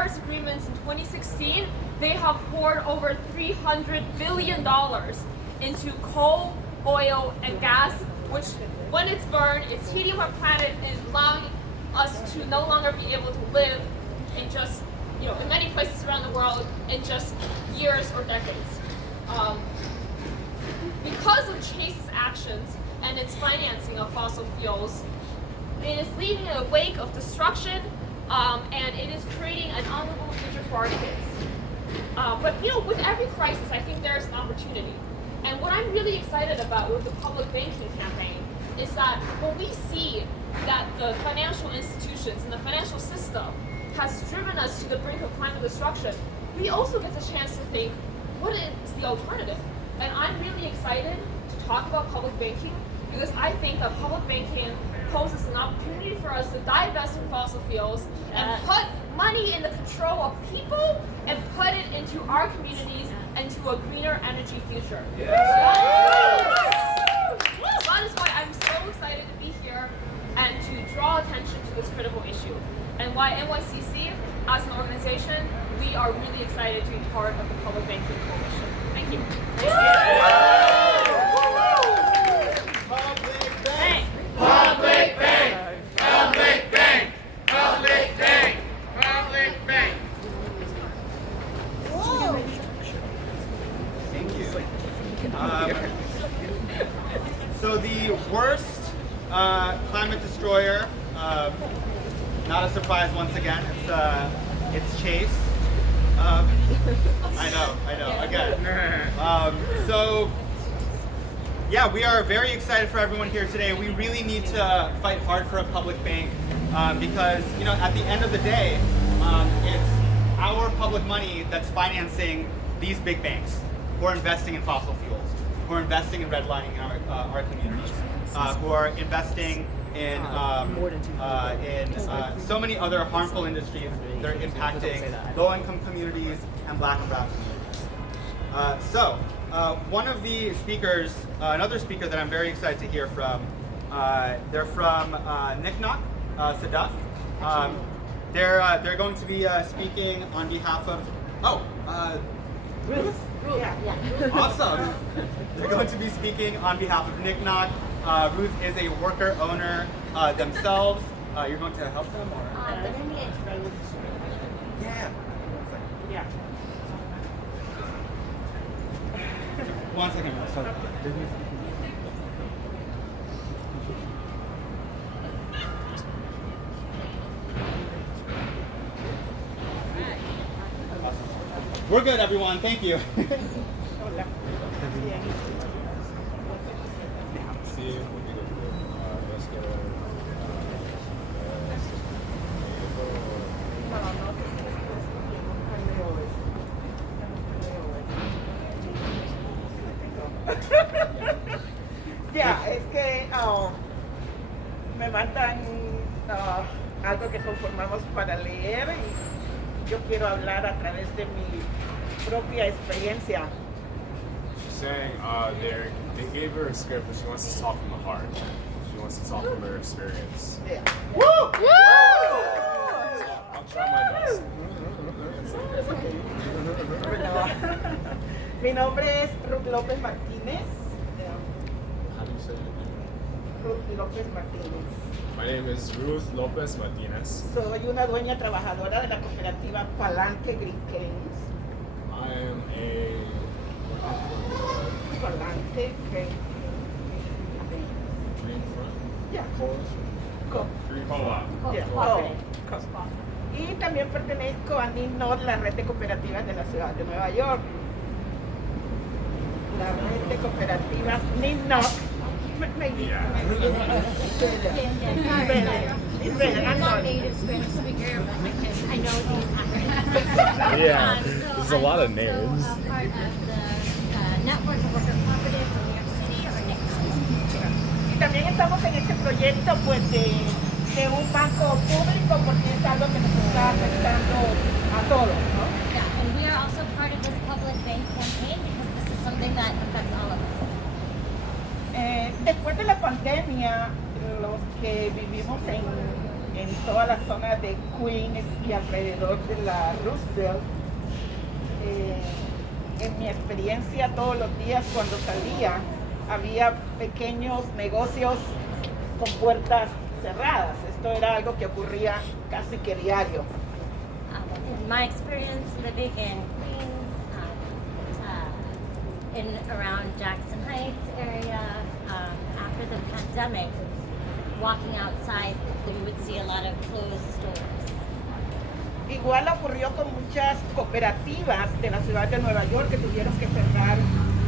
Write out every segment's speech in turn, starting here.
Paris agreements in 2016, they have poured over $300 billion into coal, oil, and gas, which when it's burned, it's heating our planet and allowing us to no longer be able to live in just, in many places around the world in just years or decades. Because of Chase's actions and its financing of fossil fuels, it is leaving a wake of destruction, and it is creating an unlivable future for our kids. But with every crisis, I think there's an opportunity. And what I'm really excited about with the public banking campaign is that when we see that the financial institutions and the financial system has driven us to the brink of climate destruction, we also get the chance to think, what is the alternative? And I'm really excited to talk about public banking because I think that public banking poses an opportunity for us to divest from fossil fuels and put money in the control of people and put it into our communities and to a greener energy future. That is why I'm so excited to be here and to draw attention to this critical issue. And why NYCC, as an organization, we are really excited to be part of the Public Banking Coalition. Thank you. Public bank! Public bank! Public bank! Public bank! Public bank! Thank you. So the worst climate destroyer, not a surprise once again, it's Chase. I know, again. So yeah, we are very excited for everyone here today. We really need to fight hard for a public bank because, at the end of the day, it's our public money that's financing these big banks who are investing in fossil fuels, who are investing in redlining our communities, who are investing in so many other harmful industries that are impacting low-income communities and Black and brown communities. So one of the speakers, another speaker that I'm very excited to hear from, they're from NCNOC, Sadaf. They're going to be speaking on behalf of, Ruth? Yeah. Awesome. They're going to be speaking on behalf of NCNOC. Ruth is a worker owner themselves. You're going to help them, or? Yeah. One second. Sorry. We're good, everyone. Thank you. Es que me mandan algo que conformamos para leer y yo quiero hablar a través de mi propia experiencia. She's saying they gave her a script, but she wants to talk from the heart. She wants to talk from her experience. Yeah. Woo! Woo! So I'll try my best. Mi nombre es Ruth López Martínez. How do you say it? Ruth López Martínez. My name is Ruth Lopez Martinez. Soy una dueña trabajadora de la cooperativa Palanque Green Canes. I am a Palanque Green. Green Front Yeah. Coalition. Green Co-op. Yeah. Co-op. Y también pertenezco a NINOD, la red de cooperativas de la ciudad de Nueva York. La red de cooperativas NINOD. I'm not native Spanish speaker, but I know these acronyms. Yeah, there's a lot of names. So, part of the network of worker cooperatives in New York City or NICS. Y también estamos en este proyecto pues de un banco público porque es algo que nos está afectando a todos, ¿no? Yeah, and we are also part of this public bank campaign because this is something that affects all of us. Después de la pandemia, los que vivimos en en toda la zona de Queens y alrededor de la Roosevelt. En mi experiencia todos los días cuando salía había pequeños negocios con puertas cerradas. Esto era algo que ocurría casi que diario. In my experience living in Queens, in around Jackson Heights area, after the pandemic, walking outside, we would see a lot of closed stores. Igual ocurrió con muchas cooperativas de la ciudad de Nueva York que tuvieron que cerrar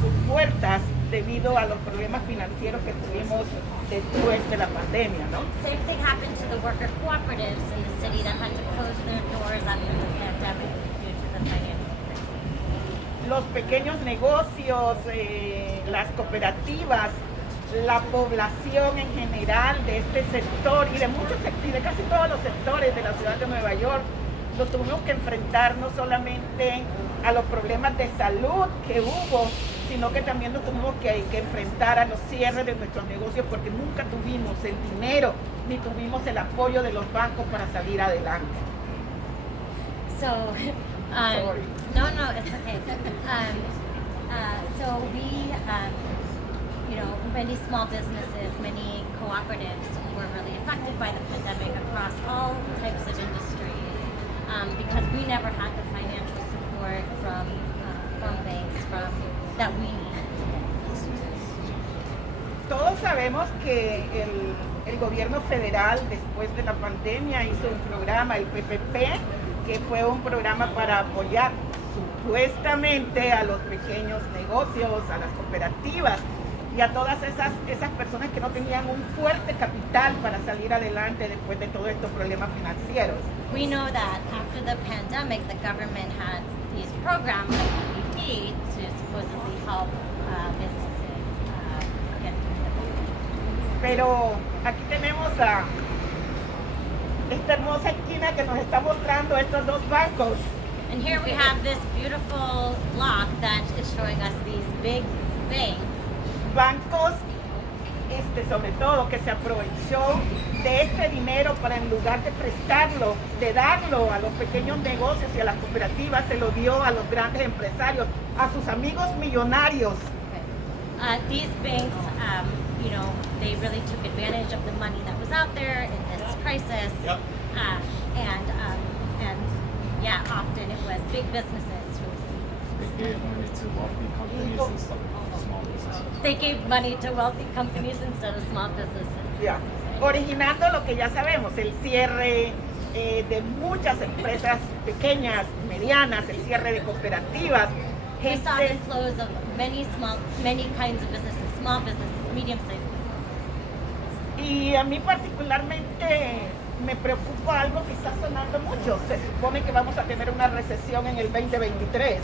sus puertas debido a los problemas financieros que tuvimos después de la pandemia, ¿no? Same thing happened to the worker cooperatives in the city that had to close their doors after the pandemic due to the financial crisis. Los pequeños negocios, las cooperativas, la población en general de este sector y de muchos sectores, de casi todos los sectores de la ciudad de Nueva York, lo tuvimos que enfrentar no solamente a los problemas de salud que hubo, sino que también nos tuvimos que enfrentar a los cierres de nuestros negocios porque nunca tuvimos el dinero ni tuvimos el apoyo de los bancos para salir adelante. So, Sorry. no, it's okay. So we, many small businesses, many cooperatives were really affected by the pandemic across all types of industries because we never had the financial support from banks that we need. Todos sabemos que el gobierno federal después de la pandemia hizo un programa, el PPP, que fue un programa para apoyar supuestamente a los pequeños negocios, a las cooperativas y a todas esas personas que no tenían un fuerte capital para salir adelante después de todos estos problemas financieros. We know that after the pandemic, the government had these programs like PPP to supposedly help businesses get through the pandemic. Pero aquí tenemos a esta hermosa esquina que nos está mostrando estos dos bancos. And here we have this beautiful block that is showing us these big banks. Bancos, sobre todo, que se aprovechó de este dinero para en lugar de prestarlo, de darlo a los pequeños negocios y a las cooperativas, se lo dio a los grandes empresarios, a sus amigos millonarios. These banks, they really took advantage of the money that was out there in this crisis. Yep. Often it was big businesses who received. They gave money to wealthy companies instead of small businesses. They gave money to wealthy companies instead of small businesses. Ya. Originando lo que ya sabemos, el cierre de muchas empresas pequeñas, medianas, el cierre de cooperativas. We saw the close of many kinds of businesses, small businesses, medium-sized businesses. Y a mí particularmente me preocupa algo que está sonando mucho. Se supone que vamos a tener una recesión en el 2023.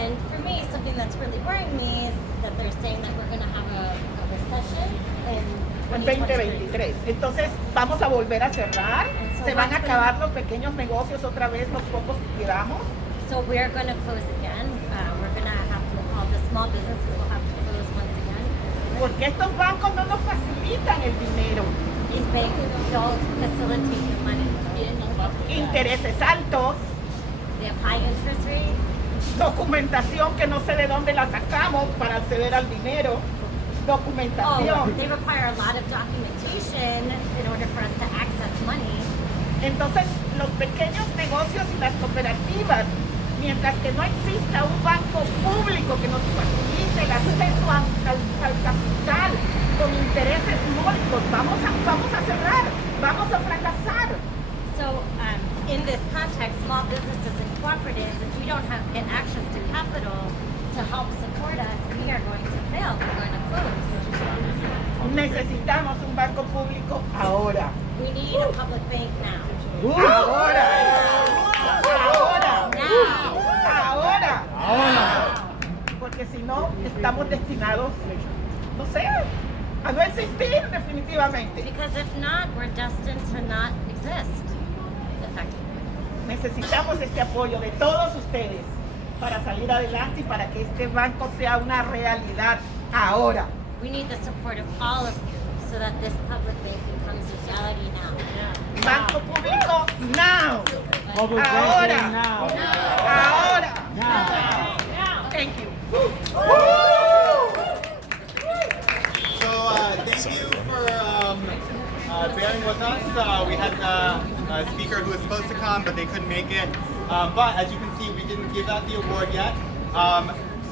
And for me, something that's really worrying me is that they're saying that we're going to have a recession in En 2023. 2023. Entonces vamos a volver a cerrar. Se van a acabar los pequeños negocios otra vez, los pocos que quedamos. So we're going to close again. We're going to have to, all the small businesses will have to close once again. Porque estos bancos no nos facilitan el dinero. These banks don't facilitate the money. Intereses altos, They have high interest rates. documentación que no sé de dónde la sacamos para acceder al dinero. Documentación. They require a lot of documentation in order for us to access money. Entonces, los pequeños negocios y las cooperativas, mientras que no exista un banco público que nos facilite el acceso al capital con intereses módicos, vamos a cerrar, vamos a fracasar. So, in this context, small businesses and cooperatives, if we don't get access to capital to help support us, we are going to fail. We're going to close. Necesitamos un banco público ahora. We need a public bank now. Ahora. Porque si no, estamos destinados, no sé, a no existir definitivamente. Because if not, we're destined to not exist effectively. Necesitamos este apoyo de todos ustedes para salir adelante y para que este banco sea una realidad ahora. We need the support of all of you so that this public bank becomes reality now. Banco Público, now. Public Ahora. banking now. Ahora. Now. Thank you. So thank you for bearing with us. We had a speaker who was supposed to come, but they couldn't make it. But as you can see, we didn't give out the award yet.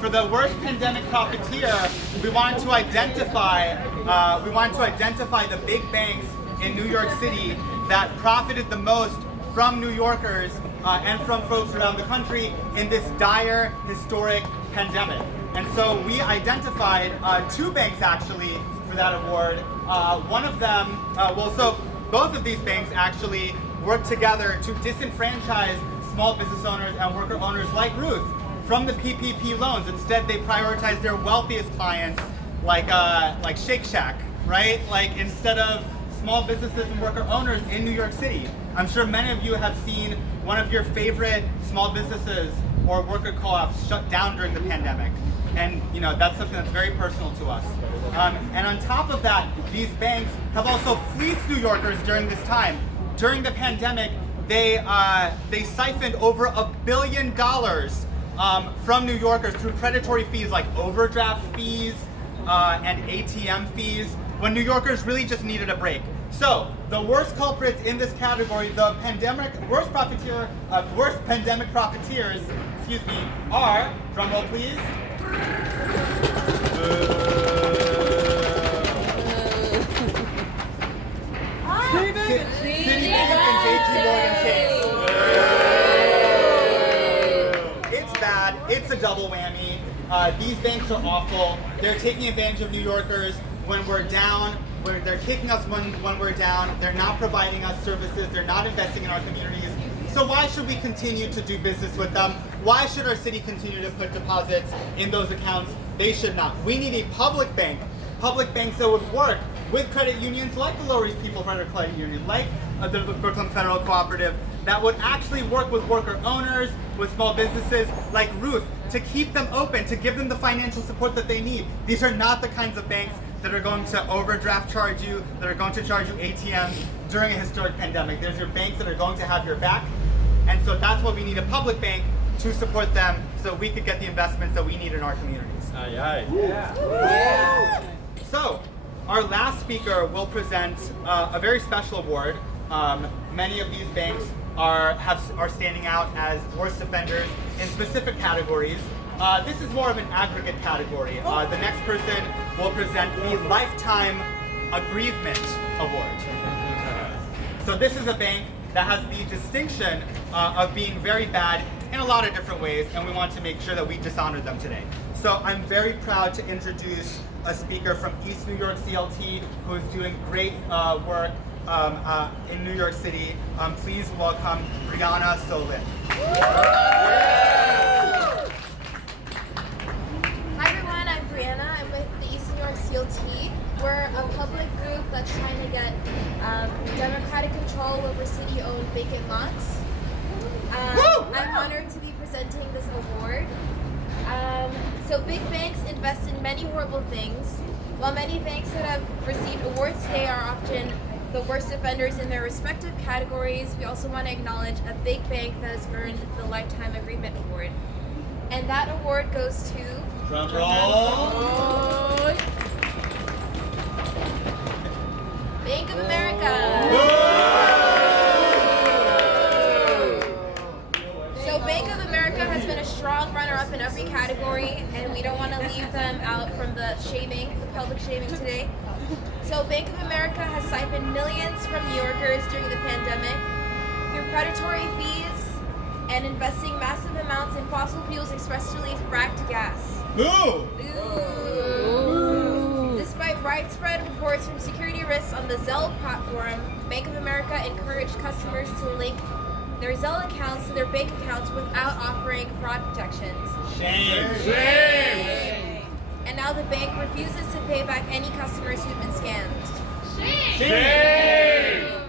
For the worst pandemic profiteer, we wanted to identify the big banks in New York City that profited the most from New Yorkers and from folks around the country in this dire, historic pandemic. And so we identified 2 banks actually for that award. One of them, so both of these banks actually work together to disenfranchise small business owners and worker owners like Ruth from the PPP loans. Instead, they prioritize their wealthiest clients like Shake Shack, right? Like instead of small businesses and worker owners in New York City. I'm sure many of you have seen one of your favorite small businesses or worker co-ops shut down during the pandemic. And that's something that's very personal to us. And on top of that, these banks have also fleeced New Yorkers during this time. During the pandemic, they siphoned over $1 billion from New Yorkers through predatory fees like overdraft fees and ATM fees when New Yorkers really just needed a break. So the worst culprits in this category, worst pandemic profiteers, are, drumroll please, Citibank and JP Morgan Chase. It's bad. It's a double whammy. These banks are awful. They're taking advantage of New Yorkers when we're down. They're kicking us when we're down. They're not providing us services. They're not investing in our communities. So why should we continue to do business with them? Why should our city continue to put deposits in those accounts? They should not. We need a public banks that would work with credit unions like the Lower East People Federal Credit Union, like the Brooklyn Federal Cooperative, that would actually work with worker owners, with small businesses like Ruth, to keep them open, to give them the financial support that they need. These are not the kinds of banks that are going to overdraft charge you, that are going to charge you ATMs during a historic pandemic. There's your banks that are going to have your back. And so that's why we need a public bank to support them so we could get the investments that we need in our communities. So, our last speaker will present a very special award. Many of these banks are standing out as worst offenders in specific categories. This is more of an aggregate category. The next person will present the Lifetime Aggrievement Award. So this is a bank that has the distinction of being very bad in a lot of different ways, and we want to make sure that we dishonor them today. So I'm very proud to introduce a speaker from East New York CLT who is doing great work in New York City. Please welcome Brianna Solin. Hi everyone, I'm Brianna. I'm with the East New York CLT. We're a public group that's trying to get democratic control over city-owned vacant lots. I'm honored to be presenting this award. So big banks invest in many horrible things. While many banks that have received awards today are often the worst offenders in their respective categories, we also want to acknowledge a big bank that has earned the Lifetime Aggrievement Award. And that award goes to... Drum roll. Bank of America. So Bank of America has been a strong runner-up in every category, and we don't want to leave them out from the public shaming today. So Bank of America has siphoned millions from New Yorkers during the pandemic through predatory fees and investing massive amounts in fossil fuels, especially fracked gas. Ooh. Despite widespread reports from security risks on the Zelle platform, Bank of America encouraged customers to link their Zelle accounts to their bank accounts without offering fraud protections. Shame. And now the bank refuses to pay back any customers who've been scammed. Shame.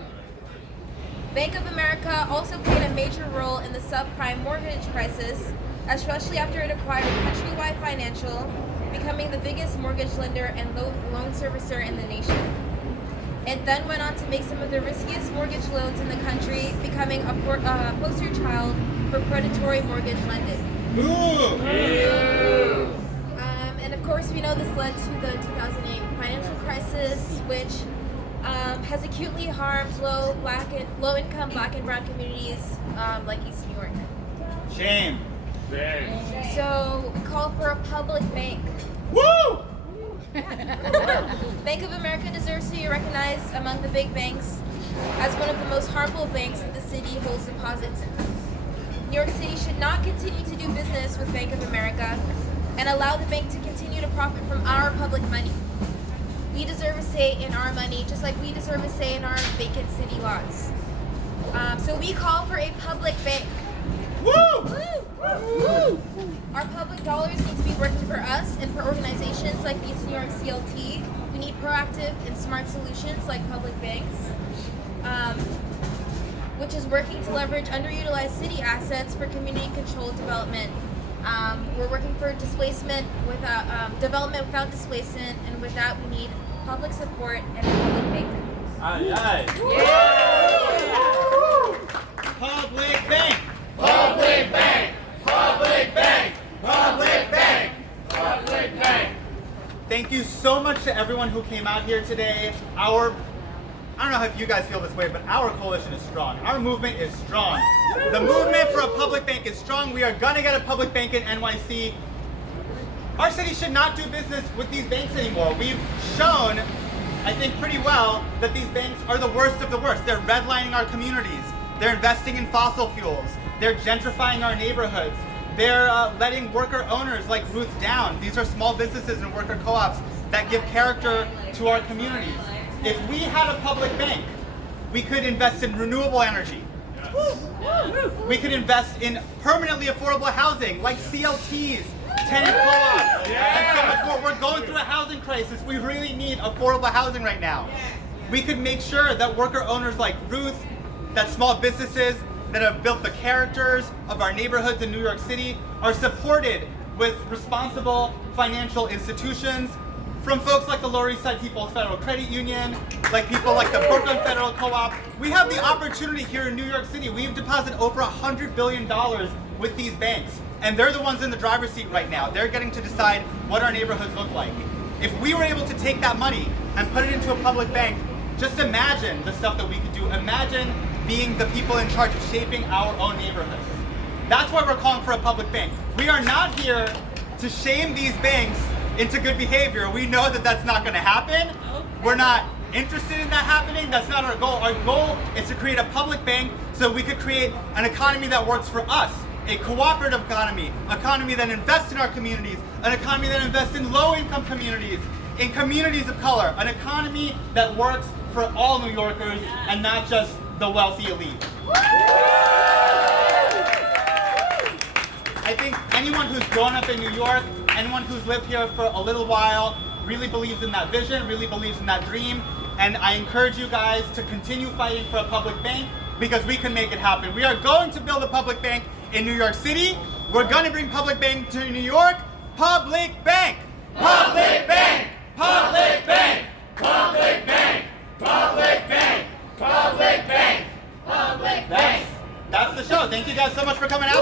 Bank of America also played a major role in the subprime mortgage crisis, especially after it acquired Countrywide Financial, becoming the biggest mortgage lender and loan servicer in the nation. It then went on to make some of the riskiest mortgage loans in the country, becoming a poster child for predatory mortgage lending. And of course, we know this led to the 2008 financial crisis, which has acutely harmed low-income Black and Brown communities like East New York. Shame. So we call for a public bank. Woo! Bank of America deserves to be recognized among the big banks as one of the most harmful banks that the city holds deposits in. New York City should not continue to do business with Bank of America and allow the bank to continue to profit from our public money. We deserve a say in our money, just like we deserve a say in our vacant city lots. So we call for a public bank. Woo! Woo! Our public dollars need to be working for us and for organizations like East New York CLT. We need proactive and smart solutions like public banks, which is working to leverage underutilized city assets for community-controlled development. We're working for development without displacement, and with that we need public support and a public bank. Aye. Public bank. Public bank. Public bank. Public bank. Public bank. Thank you so much to everyone who came out here today. I don't know if you guys feel this way, but our coalition is strong. Our movement is strong. The movement for a public bank is strong. We are gonna get a public bank in NYC. Our city should not do business with these banks anymore. We've shown, I think pretty well, that these banks are the worst of the worst. They're redlining our communities. They're investing in fossil fuels. They're gentrifying our neighborhoods. They're letting worker owners like Ruth down. These are small businesses and worker co-ops that give character to our communities. If we had a public bank, we could invest in renewable energy. We could invest in permanently affordable housing like CLTs, tenant co-ops, and so much more. We're going through a housing crisis. We really need affordable housing right now. We could make sure that worker owners like Ruth, that small businesses that have built the characters of our neighborhoods in New York City are supported with responsible financial institutions from folks like the Lower East Side People's Federal Credit Union, like people like the Brooklyn Federal Co-op. We have the opportunity here in New York City. We've deposited over $100 billion with these banks, and they're the ones in the driver's seat right now. They're getting to decide what our neighborhoods look like. If we were able to take that money and put it into a public bank, just imagine the stuff that we could do. Imagine being the people in charge of shaping our own neighborhoods. That's why we're calling for a public bank. We are not here to shame these banks into good behavior. We know that that's not going to happen. We're not interested in that happening. That's not our goal. Our goal is to create a public bank so we could create an economy that works for us, a cooperative economy that invests in our communities, an economy that invests in low-income communities, in communities of color, an economy that works for all New Yorkers and not just the wealthy elite. I think anyone who's grown up in New York, anyone who's lived here for a little while, really believes in that vision, really believes in that dream, and I encourage you guys to continue fighting for a public bank because we can make it happen. We are going to build a public bank in New York City. We're going to bring public bank to New York. Public bank! Public bank! Public bank! Public bank! Public bank! Public bank! Public bank! That's the show. Thank you guys so much for coming out.